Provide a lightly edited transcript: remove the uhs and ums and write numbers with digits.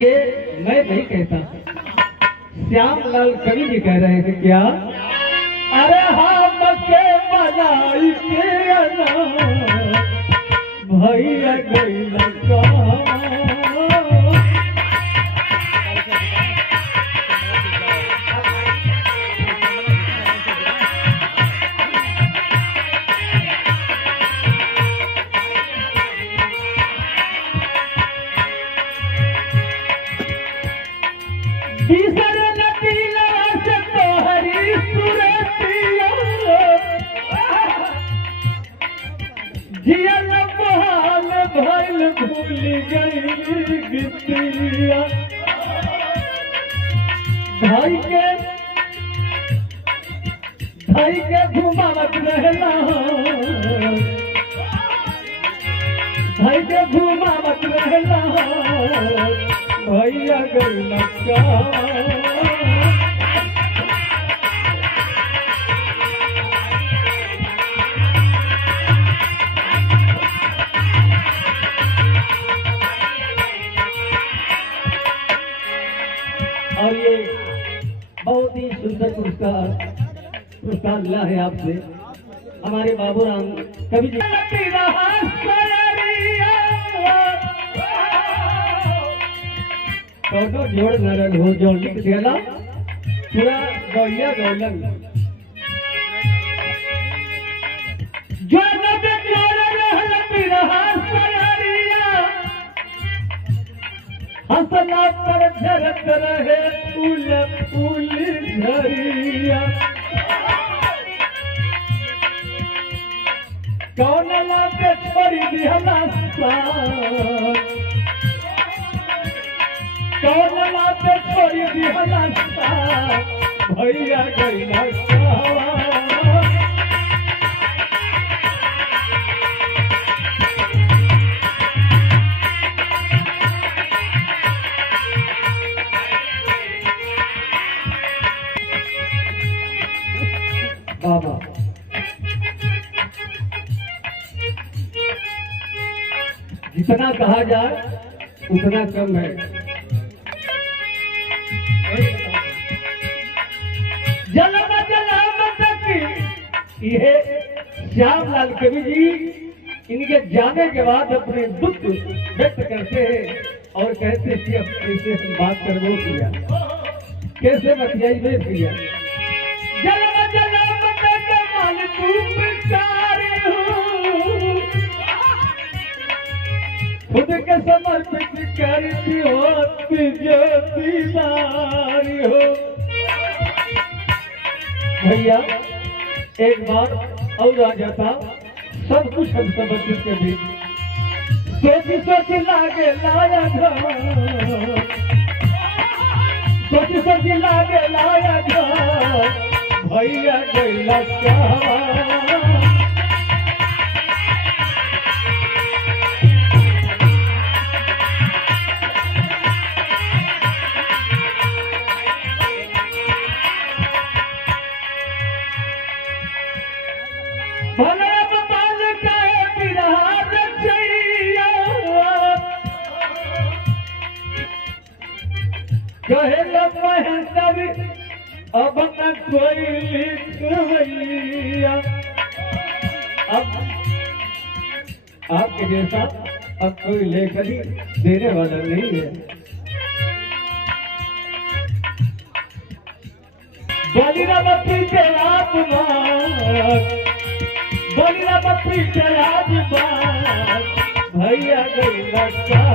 ये मैं नहीं कहता, श्यामलाल कवि जी कह रहे थे क्या? अरे हम के बनाई के भैया गई लगा भूल गई गितिया भाई के घुमावत रहना, भाई के घुमावत रहना भैया गई लगा। और ये बहुत ही सुंदर पुरस्कार मिला है आपसे हमारे बाबूराम कवि जी। तो जोड़ नरल हो जो लिख देना पूरा गौलिया गौलन जो हंसला पर झरत रहे फूल फूल झरिया, कौन लाते छोड़ी दिहला साथ, कौन लाते छोड़ी दिहला साथ भैया गई लगा। बाबा जितना कहा जाए उतना कम है। जन्म जन्म तक ये श्यामलाल कवि जी इनके जाने के बाद अपने दुख व्यक्त करते हैं और कहते कि अब कैसे बात कर वो किया, कैसे बतियाई वे किया। जन्म जन्म तक मन खुद के समर्पित करती हो तुझे दीदारी हो। भैया एक बार और आ जाता सब कुछ हम समर्पित कर दी। सोच सोच लागे लाया था, सोच सोच लागे लाया था भैया गई लगा। कहे महेंद्र अब न कोई लिखवैया, अब आपके जैसा अब कोई लेकर ही देने वाला नहीं है। बलिरामती के बलिरामती के भैया गई लगा।